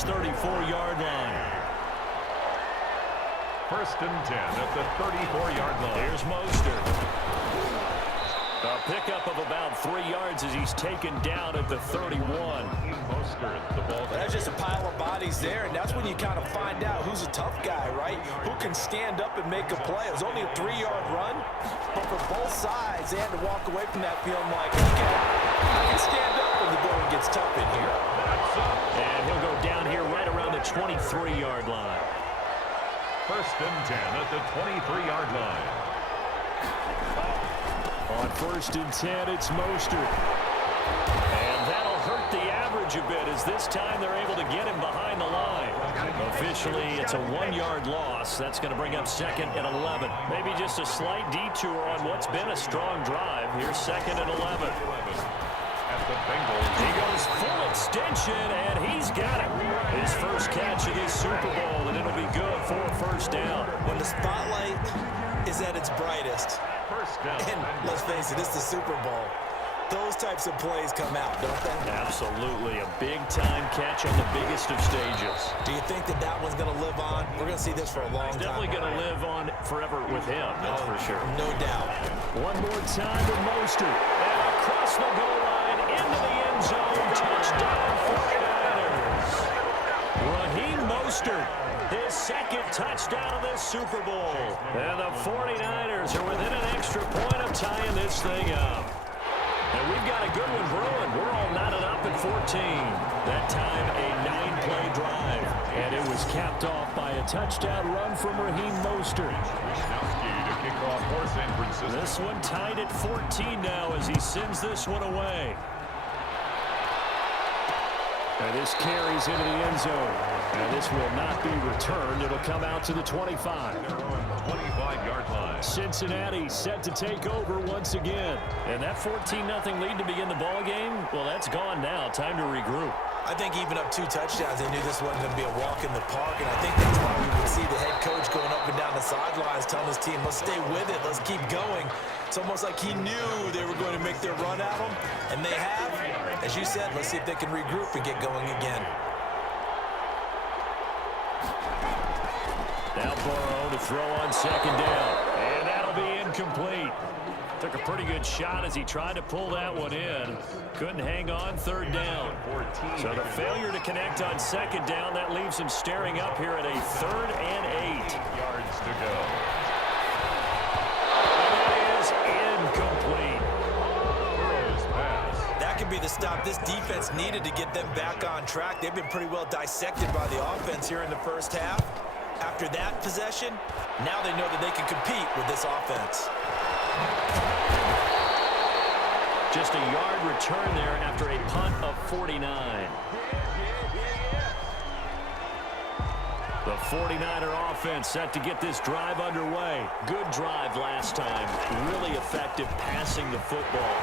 his 34-yard line. First and 10 at the 34-yard line. Here's Mostert. A pickup of about 3 yards as he's taken down at the 31. Mostert, the ball. That's just a pile of bodies there, and that's when you kind of find out who's a tough guy, right? Who can stand up and make a play. It was only a 3-yard run, but for both sides, they had to walk away from that feeling like, okay, I can stand up when the going gets tough in here. And he'll go down here right around the 23-yard line. First and 10 at the 23-yard line. On first and 10, it's Mostert. And that'll hurt the average a bit as this time they're able to get him behind the line. Officially, it's a 1-yard loss. That's going to bring up second and 11. Maybe just a slight detour on what's been a strong drive. Here's second and 11. At the Bengals. He goes full extension, and he's got it. His first catch of this Super Bowl, and it'll be good for a first down. When the spotlight is at its brightest, First down. and let's face it, it's the Super Bowl, those types of plays come out, don't they? Absolutely. A big-time catch on the biggest of stages. Do you think that one's going to live on? We're going to see this for a long time. Definitely going to live on forever with him, that's for sure. No doubt. One more time to Mostert. And across the goal line, into the end zone. Touchdown, 49ers. Raheem Mostert, his second touchdown of this Super Bowl. And the 49ers are within an extra point of tying this thing up. And we've got a good one brewing. We're all knotted up at 14. That time, a 9-play drive. And it was capped off by a touchdown run from Raheem Mostert. To kick off for San Francisco. This one tied at 14 now as he sends this one away. And this carries into the end zone. And this will not be returned. It'll come out to the 25. 25-yard line. Cincinnati set to take over once again. And that 14-0 lead to begin the ball game, well, that's gone now. Time to regroup. I think even up 2 touchdowns, they knew this wasn't going to be a walk in the park, and I think that's why we would see the head coach going up and down the sidelines telling his team, let's stay with it, let's keep going. It's almost like he knew they were going to make their run at him, and they have. As you said, let's see if they can regroup and get going again. Now Burrow to throw on second down, and that'll be incomplete. Took a pretty good shot as he tried to pull that one in. Couldn't hang on third down. So the failure to connect on second down, that leaves him staring up here at a 3rd and 8. 8 yards to go. And that is incomplete. Burrow's pass. That could be the stop this defense needed to get them back on track. They've been pretty well dissected by the offense here in the first half. After that possession, now they know that they can compete with this offense. Just a yard return there after a punt of 49. The 49er offense set to get this drive underway. Good drive last time. Really effective passing the football.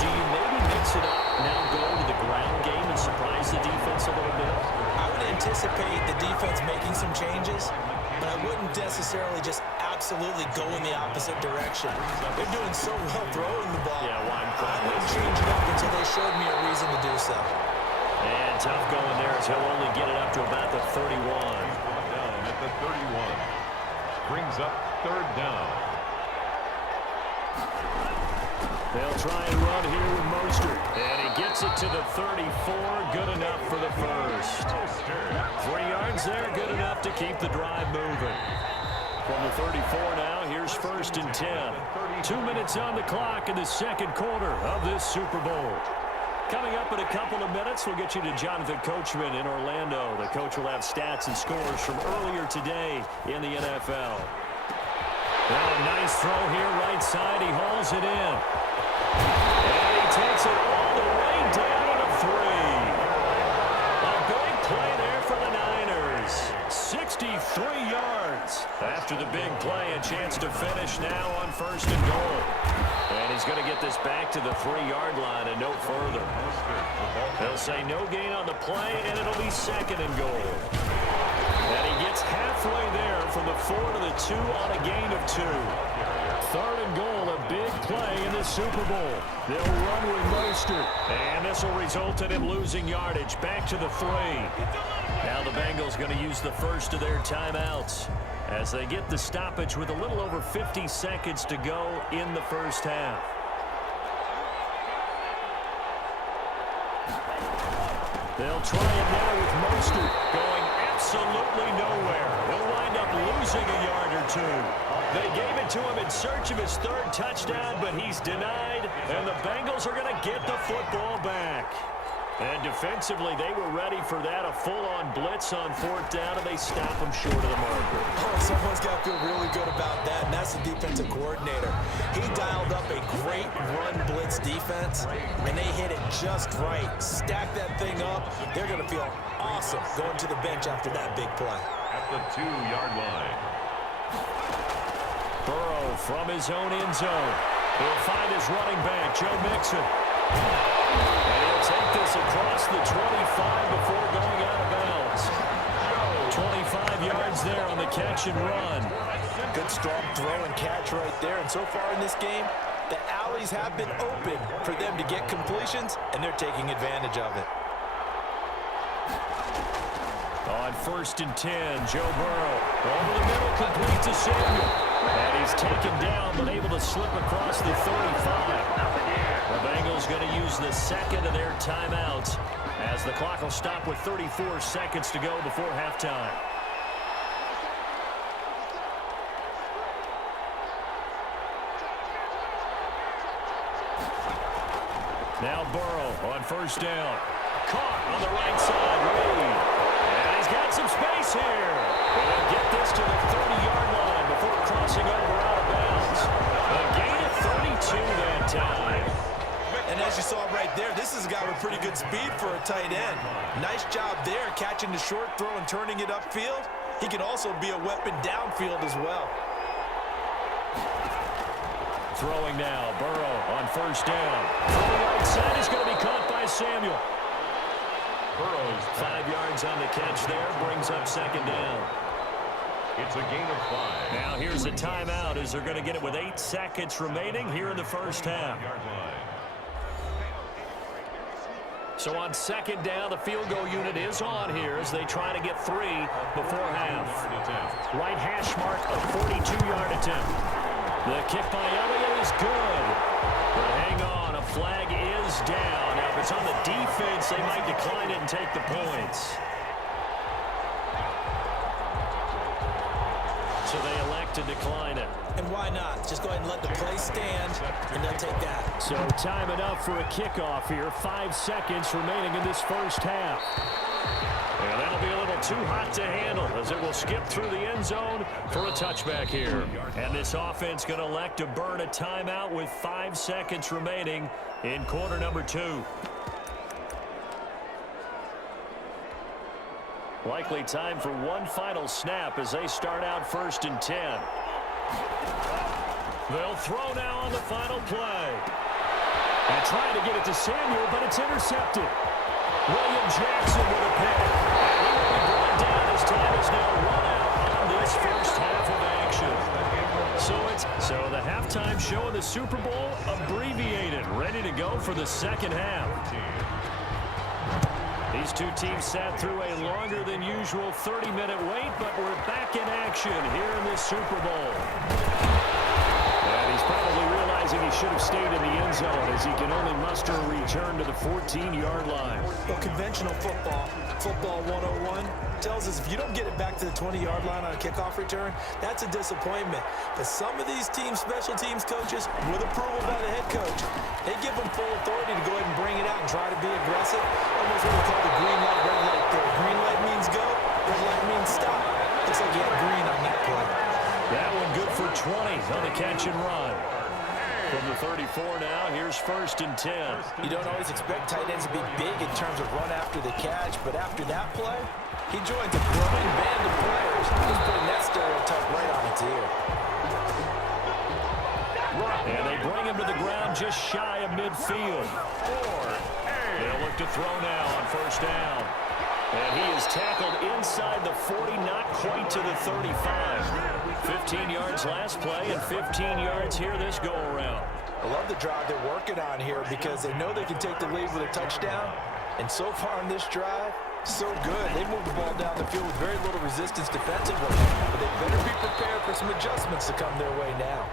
Do you maybe mix it up, now go to the ground game and surprise the defense a little bit? I would anticipate the defense making some changes, but I wouldn't necessarily just absolutely go in the opposite direction. They're doing so well throwing the ball. Yeah, well, I wouldn't change it up until they showed me a reason to do so. And tough going there as he'll only get it up to about the 31. Down at the 31. Brings up 3rd down. They'll try and run here with Mostert. And he gets it to the 34. Good enough for the first. 3 yards there. Good enough to keep the drive moving. From the 34 now, here's 1st and 10. 2 minutes on the clock in the second quarter of this Super Bowl. Coming up in a couple of minutes, we'll get you to Jonathan Coachman in Orlando. The coach will have stats and scores from earlier today in the NFL. Well, a nice throw here, right side. He hauls it in. And he takes it all the way down to 3. A big play there for the Niners. 63 yards after the big play, and chance to finish now on 1st and goal. And he's going to get this back to the 3-yard line and no further. They'll say no gain on the play, and it'll be 2nd and goal. And he gets halfway there from the 4 to the 2 on a gain of 2. 3rd and goal, a big play in the Super Bowl. They'll run with Mostert, and this will result in him losing yardage back to the 3. Now the Bengals going to use the first of their timeouts as they get the stoppage with a little over 50 seconds to go in the first half. They'll try it now with Mostert going absolutely nowhere. He'll wind up losing a yard or 2. They gave it to him in search of his 3rd touchdown, but he's denied, and the Bengals are going to get the football back. And defensively, they were ready for that, a full-on blitz on 4th down, and they stop him short of the marker. Oh, someone's got to feel really good about that, and that's the defensive coordinator. He dialed up a great run blitz defense, and they hit it just right. Stack that thing up. They're going to feel awesome going to the bench after that big play. At the 2-yard line. Burrow from his own end zone. He'll find his running back, Joe Mixon. And he'll take this across the 25 before going out of bounds. 25 yards there on the catch and run. Good strong throw and catch right there. And so far in this game, the alleys have been open for them to get completions, and they're taking advantage of it. On 1st and 10, Joe Burrow over the middle, complete to Samuel. And he's taken down, but able to slip across the 35. The Bengals going to use the 2nd of their timeouts as the clock will stop with 34 seconds to go before halftime. Now Burrow on 1st down. Caught on the right side, Reed. And he's got some space here. And they'll get this to the 30-yard line before crossing over out of bounds. A gain of 32 that time. And as you saw right there, this is a guy with pretty good speed for a tight end. Nice job there catching the short throw and turning it upfield. He can also be a weapon downfield as well. Throwing now, Burrow on 1st down. From the right side, he's going to be caught by Samuel. Burrow's 5 yards on the catch there, brings up 2nd down. It's a gain of 5. Now here's a timeout as they're going to get it with 8 seconds remaining here in the first half. So on 2nd down, the field goal unit is on here as they try to get 3 before half. Right hash mark, a 42-yard attempt. The kick by Elliott is good. But hang on, a flag is down. Now, if it's on the defense, they might decline it and take the points. So they elect to decline it. And why not? Just go ahead and let the play stand, and they'll take that. So time enough for a kickoff here. 5 seconds remaining in this first half. And that'll be a little too hot to handle as it will skip through the end zone for a touchback here. And this offense going to elect to burn a timeout with 5 seconds remaining in quarter number 2. Likely time for one final snap as they start out 1st and 10. They'll throw now on the final play. And trying to get it to Samuel, but it's intercepted. William Jackson with a pick. And he will be brought down as time is now run out on this first half of action. So the halftime show in the Super Bowl abbreviated, ready to go for the second half. These two teams sat through a longer than usual 30-minute wait, but we're back in action here in this Super Bowl. And he's probably realizing he should have stayed in the end zone as he can only muster a return to the 14-yard line. Well, conventional football 101, tells us if you don't get it back to the 20-yard line on a kickoff return, that's a disappointment. But some of these teams, special teams coaches, with approval by the head coach, they give them full authority to go ahead and bring it out and try to be aggressive. Almost what we call the green light, red light there. Green light means go, red light means stop. Looks like you had green on that play. That one good for 20 on the catch and run. From the 34 now, here's 1st and 10. You don't always expect tight ends to be big in terms of run after the catch, but after that play, he joins a growing band of players who's putting that stereotype right on its ear. bring him to the ground just shy of midfield. They'll look to throw now on first down. And he is tackled inside the 40, not quite to the 35. 15 yards last play and 15 yards here this go-around. I love the drive they're working on here because they know they can take the lead with a touchdown. And so far in this drive, so good. They moved the ball down the field with very little resistance defensively. But they better be prepared for some adjustments to come their way now.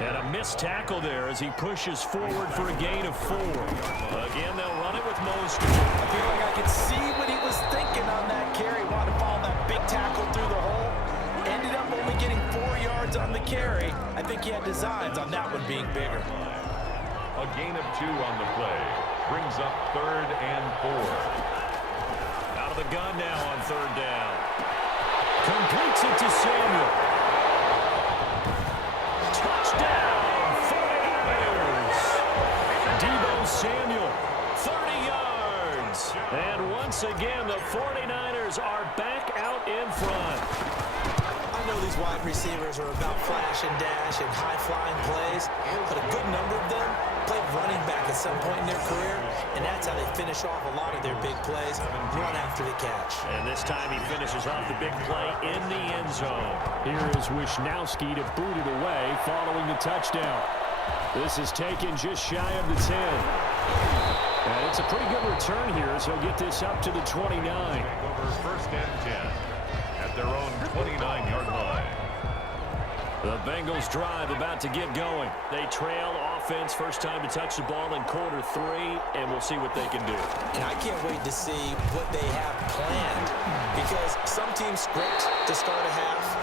And a missed tackle there as he pushes forward for a gain of 4. Again, they'll run it with Mostert. I feel like I could see what he was thinking on that carry. Wanted to follow that big tackle through the hole. Ended up only getting 4 yards on the carry. I think he had designs on that one being bigger. A gain of 2 on the play. Brings up 3rd and 4. Out of the gun now on 3rd down. Completes it to Samuel. Touchdown, 49ers. Debo Samuel, 30 yards. And once again, the 49ers are back out in front. I know these wide receivers are about flash and dash and high-flying plays, but a good number of them played running back at some point in their career, and that's how they finish off a lot of their big plays, run after the catch. And this time he finishes off the big play in the end zone. Here is Wisnowski to boot it away following the touchdown. This is taken just shy of the 10. And it's a pretty good return here as he'll get this up to the 29. Over 1st and 10 at their own 29-yard line. The Bengals drive about to get going. They trail offense, first time to touch the ball in quarter 3, and we'll see what they can do. And I can't wait to see what they have planned, because some teams script to start a half.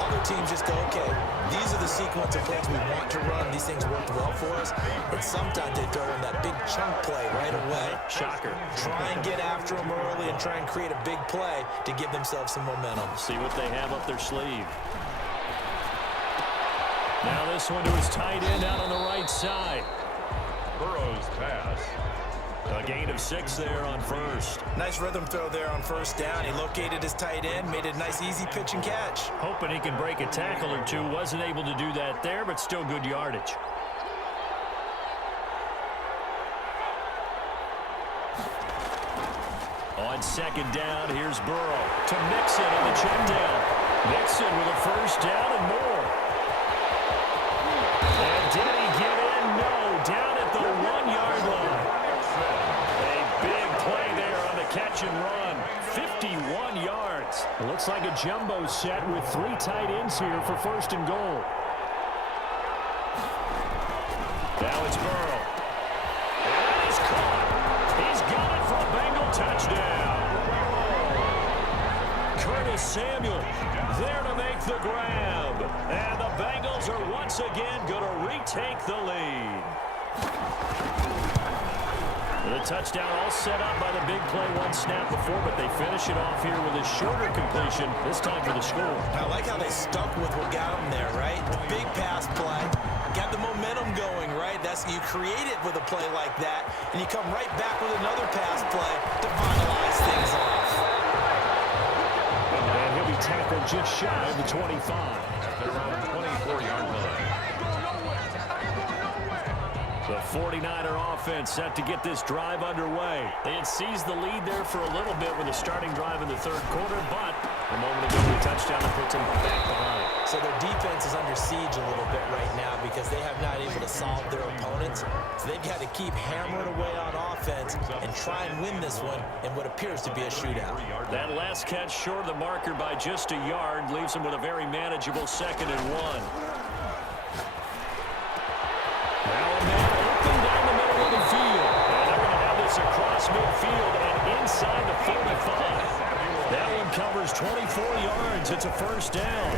Other teams just go, okay, these are the sequence of plays we want to run. These things worked well for us. And sometimes they throw in that big chunk play right away. Shocker. Try and get after them early and try and create a big play to give themselves some momentum. See what they have up their sleeve. Now this one to his tight end out on the right side. Burrow's pass. A gain of 6 there on first. Nice rhythm throw there on first down. He located his tight end, made a nice easy pitch and catch. Hoping he can break a tackle or two. Wasn't able to do that there, but still good yardage. On 2nd down, here's Burrow to Mixon on the check down. Mixon with a first down and more. And did he get in? No, down at the 1-yard line. A big play there on the catch and run. 51 yards. It looks like a jumbo set with 3 tight ends here for 1st and goal. Now it's Burrow. And he's caught. He's got it for a Bengal touchdown. Curtis Samuel there to make the grab. And the Bengals are once again going to retake the lead. The touchdown all set up by the big play 1 snap before, but they finish it off here with a shorter completion, this time for the score. I like how they stuck with what got them there, right? The big pass play, got the momentum going, right? That's, you create it with a play like that, and you come right back with another pass play to finalize things off. And he'll be tackled just shy of the 25. They're on 24-yard line. The 49er offense set to get this drive underway. They had seized the lead there for a little bit with a starting drive in the 3rd quarter, but a moment ago the touchdown that puts them back behind. So their defense is under siege a little bit right now because they have not able to solve their opponents. So they've got to keep hammering away on offense and try and win this one in what appears to be a shootout. That last catch short of the marker by just a yard leaves them with a very manageable 2nd and 1. Now a man open down the middle of the field. And they're going to have this across midfield and inside the 45. That one covers 24 yards. It's a 1st down.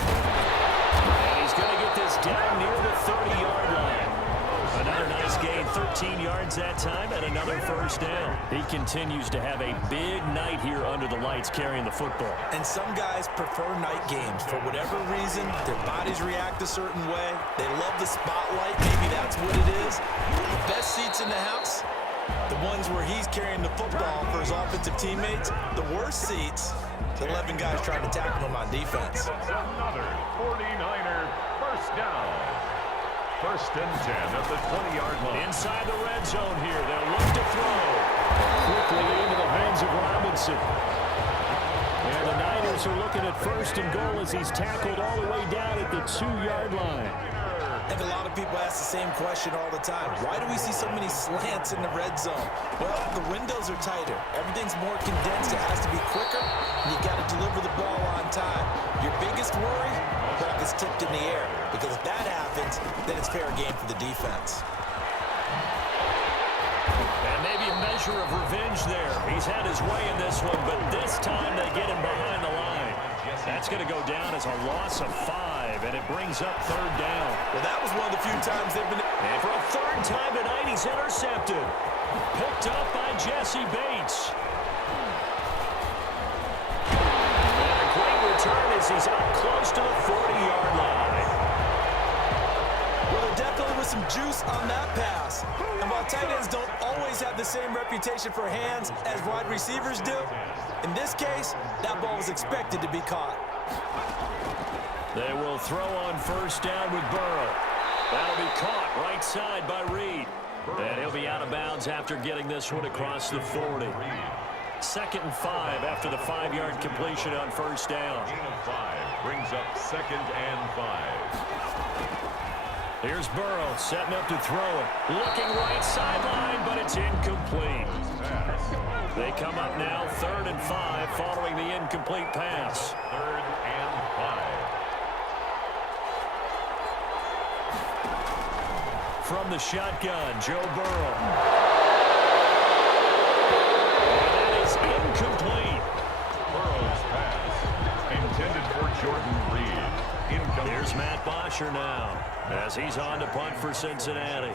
And he's going to get this down near the 30-yard line. Another nice gain, 13 yards that time, and another 1st down. He continues to have a big night here under the lights carrying the football. And some guys prefer night games. For whatever reason, their bodies react a certain way. They love the spotlight. Maybe that's what it is. The best seats in the house, the ones where he's carrying the football for his offensive teammates. The worst seats, the 11 guys trying to tackle him on defense. Another 49er 1st down. First and 10 at the 20-yard line. Inside the red zone here. They'll look to throw. Quickly into the hands of Robinson. And the Niners are looking at first and goal as he's tackled all the way down at the 2-yard line. I think a lot of people ask the same question all the time. Why do we see so many slants in the red zone? Well, the windows are tighter. Everything's more condensed. It has to be quicker, and you got to deliver the ball on time. Your biggest worry? The ball gets tipped in the air, because if that happens, then it's fair game for the defense. And maybe a measure of revenge there. He's had his way in this one, but this time they get him behind the line. That's going to go down as a loss of 5, and it brings up third down. Well, that was one of the few times they've been... And for a third time tonight, he's intercepted. Picked up by Jesse Bates. And a great return as he's up close to the 40-yard line. Well, there definitely was some juice on that pass. And while tight ends don't always have the same reputation for hands as wide receivers do, in this case, that ball was expected to be caught. They will throw on first down with Burrow. That'll be caught right side by Reed. And he'll be out of bounds after getting this one across the 40. Second and 5 after the 5-yard completion on first down. Gain of 5 brings up second and 5. Here's Burrow setting up to throw it. Looking right sideline, but it's incomplete. They come up now third and 5 following the incomplete pass. Third and 5. From the shotgun, Joe Burrow. And that is incomplete. Burrow's pass intended for Jordan Reed. Incomplete. Here's Matt Bosher now as he's on to punt for Cincinnati.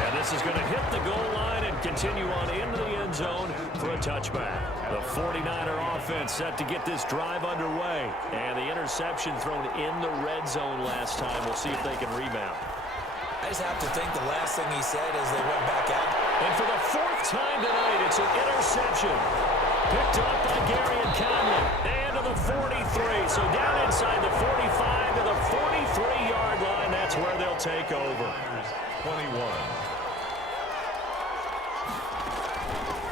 And this is going to hit the goal line and continue on into the end zone for a touchback. The 49er offense set to get this drive underway. And the interception thrown in the red zone last time. We'll see if they can rebound. I just have to think the last thing he said as they went back out. And for the 4th time tonight, it's an interception. Picked up by Gary and Conley. And to the 43. So down inside the 45 to the 43-yard line. That's where they'll take over. 21.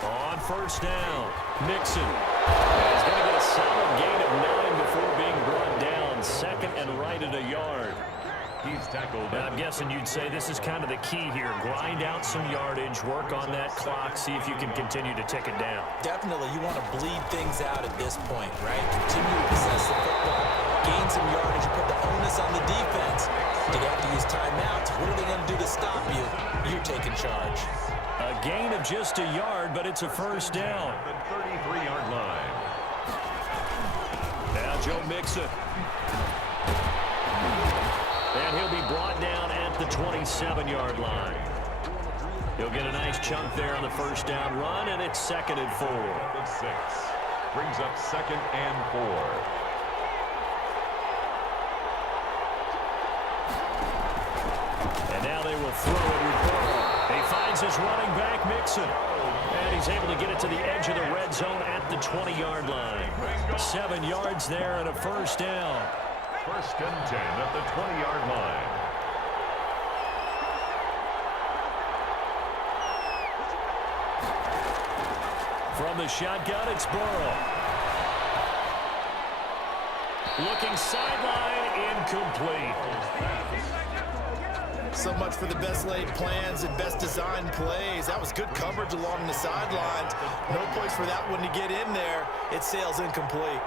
On first down, Mixon. And he's going to get a solid gain of 9 before being brought down. Second and right at a yard. He's tackled. And I'm guessing you'd say this is kind of the key here. Grind out some yardage, work on that clock, see if you can continue to tick it down. Definitely, you want to bleed things out at this point, right? Continue to possess the football, gain some yardage, and put the onus on the defense. Do they have to use timeouts? What are they going to do to stop you? You're taking charge. A gain of just a yard, but it's a first down. The 33-yard line. Now Joe Mixon. And he'll be brought down at the 27-yard line. He'll get a nice chunk there on the first down run, and it's second and 4. The 6 brings up second and 4. And now they will throw it with Burrow. He finds his running back, Mixon. And he's able to get it to the edge of the red zone at the 20-yard line. 7 yards there and a first down. First and 10 at the 20-yard line. From the shotgun, it's Burrow. Looking sideline, incomplete. So much for the best laid plans and best designed plays. That was good coverage along the sidelines. No place for that one to get in there. It sails incomplete.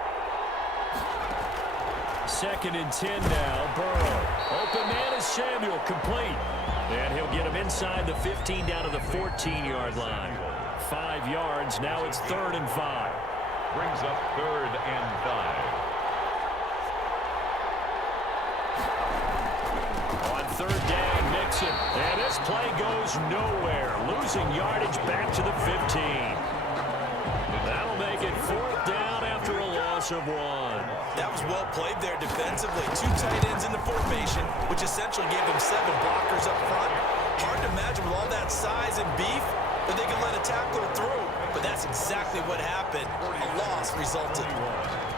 Second and 10 now, Burrow. Open man is Samuel, complete. And he'll get him inside the 15 down to the 14-yard line. 5 yards, now it's third and 5. Brings up third and 5. On third down, Mixon. And this play goes nowhere. Losing yardage back to the 15. That'll make it fourth down after a loss of 1. That was well played there defensively. 2 tight ends in the formation, which essentially gave them 7 blockers up front. Hard to imagine with all that size and beef, or they can let a tackler through. But that's exactly what happened. A loss resulted.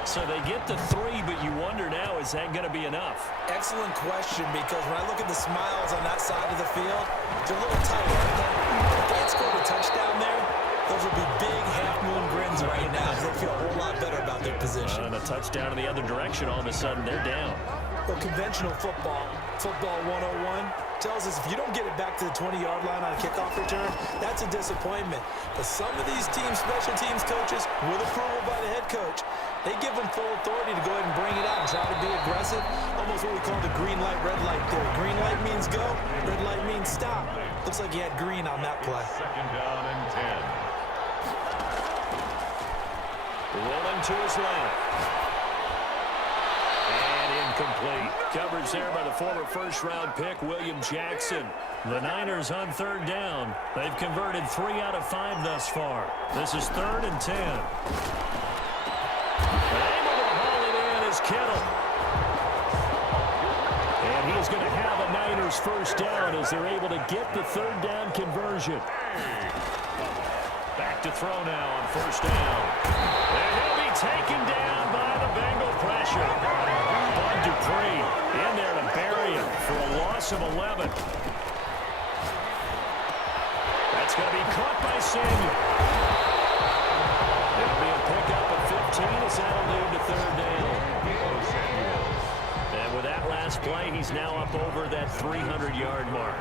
So they get the 3, but you wonder now, is that going to be enough? Excellent question, because when I look at the smiles on that side of the field, they're a little tight, aren't they? If they had scored a touchdown there, those would be big half-moon grins right now. They feel a whole lot better about their position. And a touchdown in the other direction, all of a sudden they're down. Well, conventional football 101, tells us if you don't get it back to the 20-yard line on a kickoff return, that's a disappointment. But some of these teams, special teams coaches, with approval by the head coach, they give them full authority to go ahead and bring it out and try to be aggressive. Almost what we call the green light, red light theory. Green light means go, red light means stop. Looks like he had green on that play. Second down and 10. Rolling to his left. And incomplete. Coverage there by the former first-round pick, William Jackson. The Niners on third down. They've converted 3 out of 5 thus far. This is 3rd and 10. Able to haul it in is Kittle. And he's going to have a Niners first down as they're able to get the third down conversion. Back to throw now on first down. And he'll be taken down by the Bengal pressure. Bud Dupree in there to bury him for a loss of 11. That's going to be caught by Samuel. It'll be a pickup of 15 as that'll lead to third down. And with that last play, he's now up over that 300-yard mark.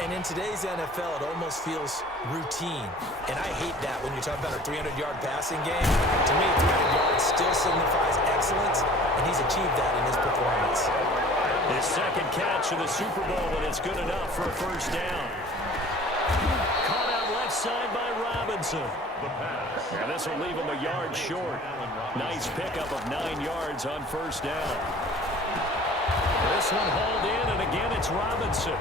And in today's NFL, it almost feels routine. And I hate that when you talk about a 300-yard passing game. To me, 300 yards still signifies excellence, and he's achieved that in his performance. His second catch of the Super Bowl, and it's good enough for a first down. Caught out left side by Robinson. And this will leave him a yard short. Nice pickup of 9 yards on first down. This one hauled in, and again it's Robinson.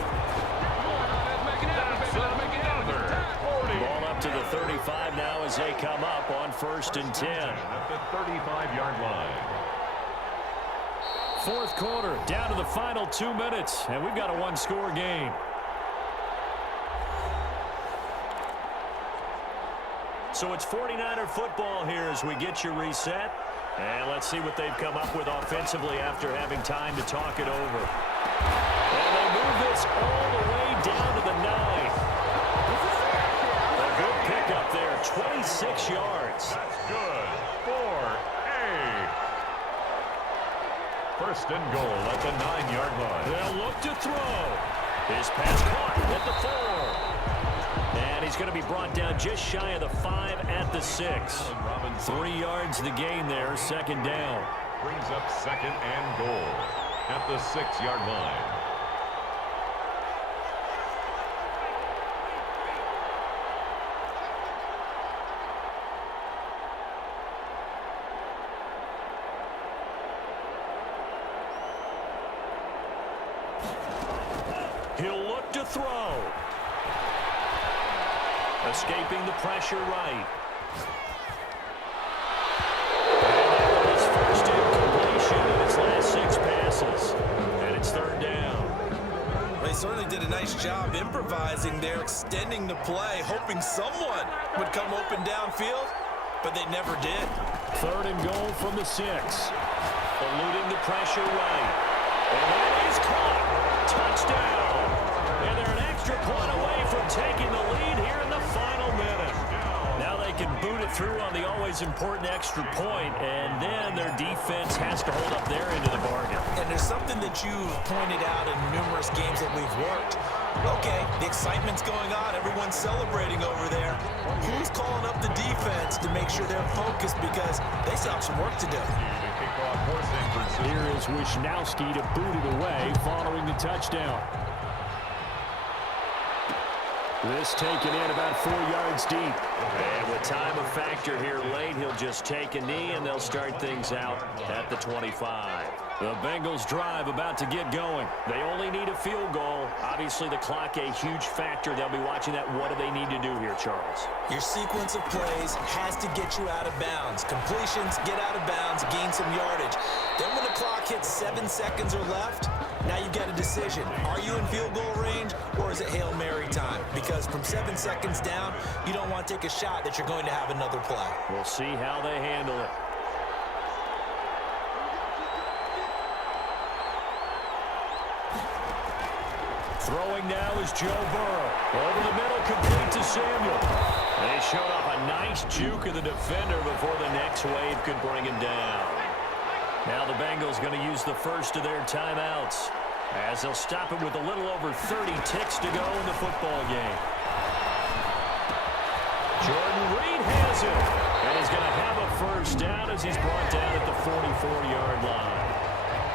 Ball up to the 35 now as they come up on 1st and 10. At the 35-yard line. Fourth quarter, down to the final 2 minutes, and we've got a one-score game. So it's 49er football here as we get you reset. And let's see what they've come up with offensively after having time to talk it over. And they move this all the way down to the 9. A good pickup there, 26 yards. That's good for a first and goal at the 9-yard line. They'll look to throw. His pass caught at the 4. And he's going to be brought down just shy of the 5 at the 6. 3 yards the gain there, second down. Brings up second and goal at the 6-yard line. He'll look to throw. Escaping the pressure right. And his first incompletion in his last 6 passes. And it's third down. They certainly did a nice job improvising there, extending the play, hoping someone would come open downfield, but they never did. Third and goal from the 6. Eluding the pressure right. And that is caught. Touchdown. And they're an extra point away from taking the lead here in the final minute. Now they can boot it through on the always important extra point, and then their defense has to hold up their end of the bargain. And there's something that you've pointed out in numerous games that we've worked. Okay, the excitement's going on. Everyone's celebrating over there. Who's calling up the defense to make sure they're focused, because they still have some work to do? Here is Wisnowski to boot it away following the touchdown. This taken in about 4 yards deep. And with time a factor here late, he'll just take a knee and they'll start things out at the 25. The Bengals drive about to get going. They only need a field goal. Obviously the clock a huge factor. They'll be watching that. What do they need to do here, Charles? Your sequence of plays has to get you out of bounds. Completions, get out of bounds, gain some yardage. Then when the clock hits 7 seconds or left, now you've got to decide decision. Are you in field goal range, or is it Hail Mary time? Because from 7 seconds down, you don't want to take a shot that you're going to have another play. We'll see how they handle it. Throwing now is Joe Burrow. Over the middle, complete to Samuel. They showed off a nice juke of the defender before the next wave could bring him down. Now the Bengals going to use the first of their timeouts as they'll stop it with a little over 30 ticks to go in the football game. Jordan Reed has it, and he's going to have a first down as he's brought down at the 44-yard line.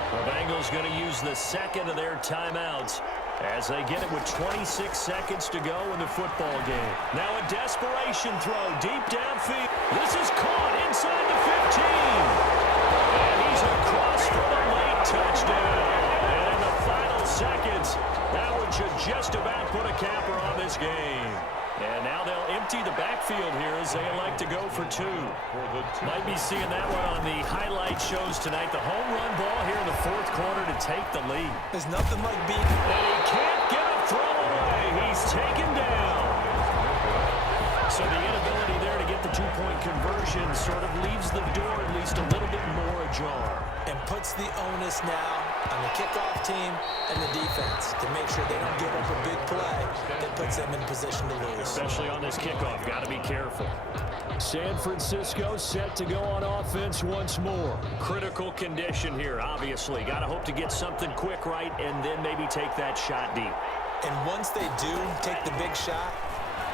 The Bengals going to use the second of their timeouts as they get it with 26 seconds to go in the football game. Now a desperation throw deep downfield. This is caught inside the 15. And he's across for the late touchdown. And in the final seconds, that one should just about put a capper on this game. And now they'll empty the backfield here as they elect to go for two. Might be seeing that one on the highlight shows tonight. The home run ball here in the fourth quarter to take the lead. There's nothing like being... And he can't get a throw away. He's taken down. So the inability there to get the two-point conversion sort of leaves the door at least a little bit more ajar. And puts the onus now on the kickoff team and the defense to make sure they don't give up a big play that puts them in position to lose. Especially on this kickoff. Got to be careful. San Francisco set to go on offense once more. Critical condition here, obviously. Got to hope to get something quick right and then maybe take that shot deep. And once they do take the big shot,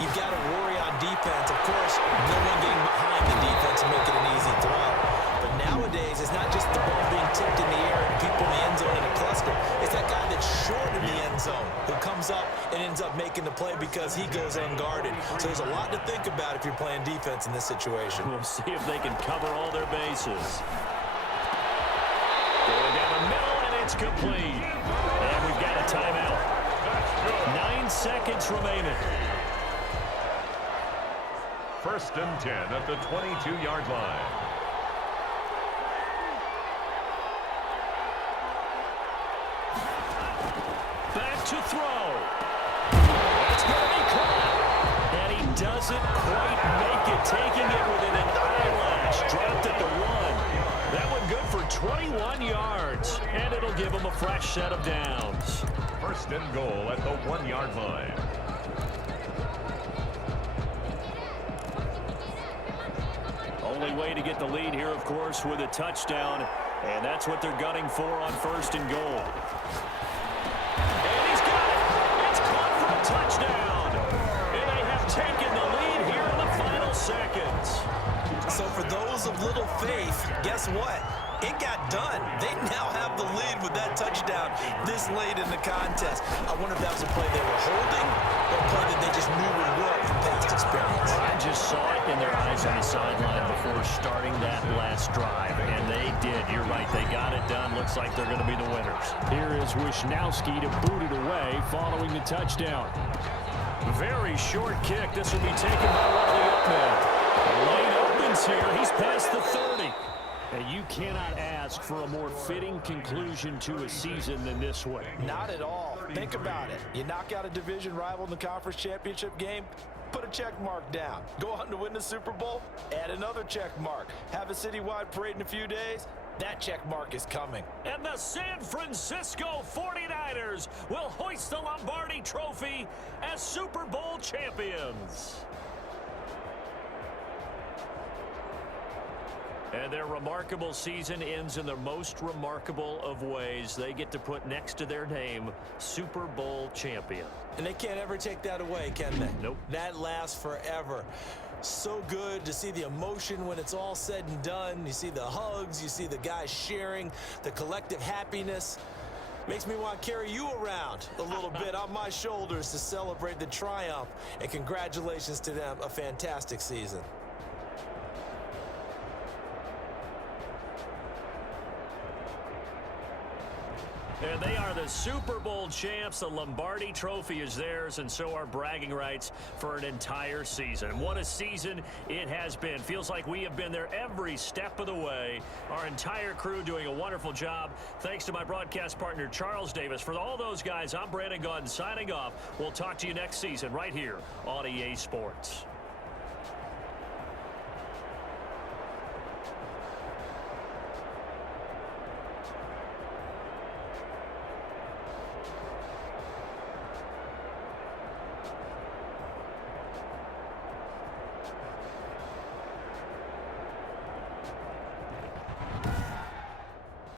you've got to worry on defense. Of course, no one getting behind the defense and make it an easy throw. But nowadays, it's not just the ball being tipped in the air and people in the end zone in a cluster. It's that guy that's short in the end zone who comes up and ends up making the play because he goes unguarded. So there's a lot to think about if you're playing defense in this situation. We'll see if they can cover all their bases. Going down the middle, and it's complete. And we've got a timeout. 9 seconds remaining. First and 10 at the 22-yard line. Back to throw. It's going to be caught. And he doesn't quite make it, taking it within an eyelash. Dropped at the 1. That one good for 21 yards. And it'll give him a fresh set of downs. First and goal at the 1-yard line. Only way to get the lead here, of course, with a touchdown. And that's what they're gunning for on first and goal. And he's got it. It's caught for a touchdown. And they have taken the lead here in the final seconds. So for those of little faith, guess what? It got done. They now have the lead with that touchdown this late in the contest. I wonder if that was a play they were holding or a play that they just knew would work from past experience. I just saw it in their eyes on the sideline before starting that last drive, and they did. You're right. They got it done. Looks like they're going to be the winners. Here is Wisnowski to boot it away following the touchdown. Very short kick. This will be taken by Riley Upman. Lane opens here. He's past the 30. And you cannot ask for a more fitting conclusion to a season than this one. Not at all. Think about it. You knock out a division rival in the conference championship game, put a check mark down. Go out and win the Super Bowl, add another check mark. Have a citywide parade in a few days, that check mark is coming. And the San Francisco 49ers will hoist the Lombardi Trophy as Super Bowl champions. And their remarkable season ends in the most remarkable of ways. They get to put next to their name, Super Bowl champion. And they can't ever take that away, can they? Nope. That lasts forever. So good to see the emotion when it's all said and done. You see the hugs, you see the guys sharing, the collective happiness. Makes me want to carry you around a little bit on my shoulders to celebrate the triumph. And congratulations to them, a fantastic season. And they are the Super Bowl champs. The Lombardi Trophy is theirs, and so are bragging rights for an entire season. What a season it has been. Feels like we have been there every step of the way. Our entire crew doing a wonderful job. Thanks to my broadcast partner, Charles Davis. For all those guys, I'm Brandon Gaudin signing off. We'll talk to you next season right here on EA Sports.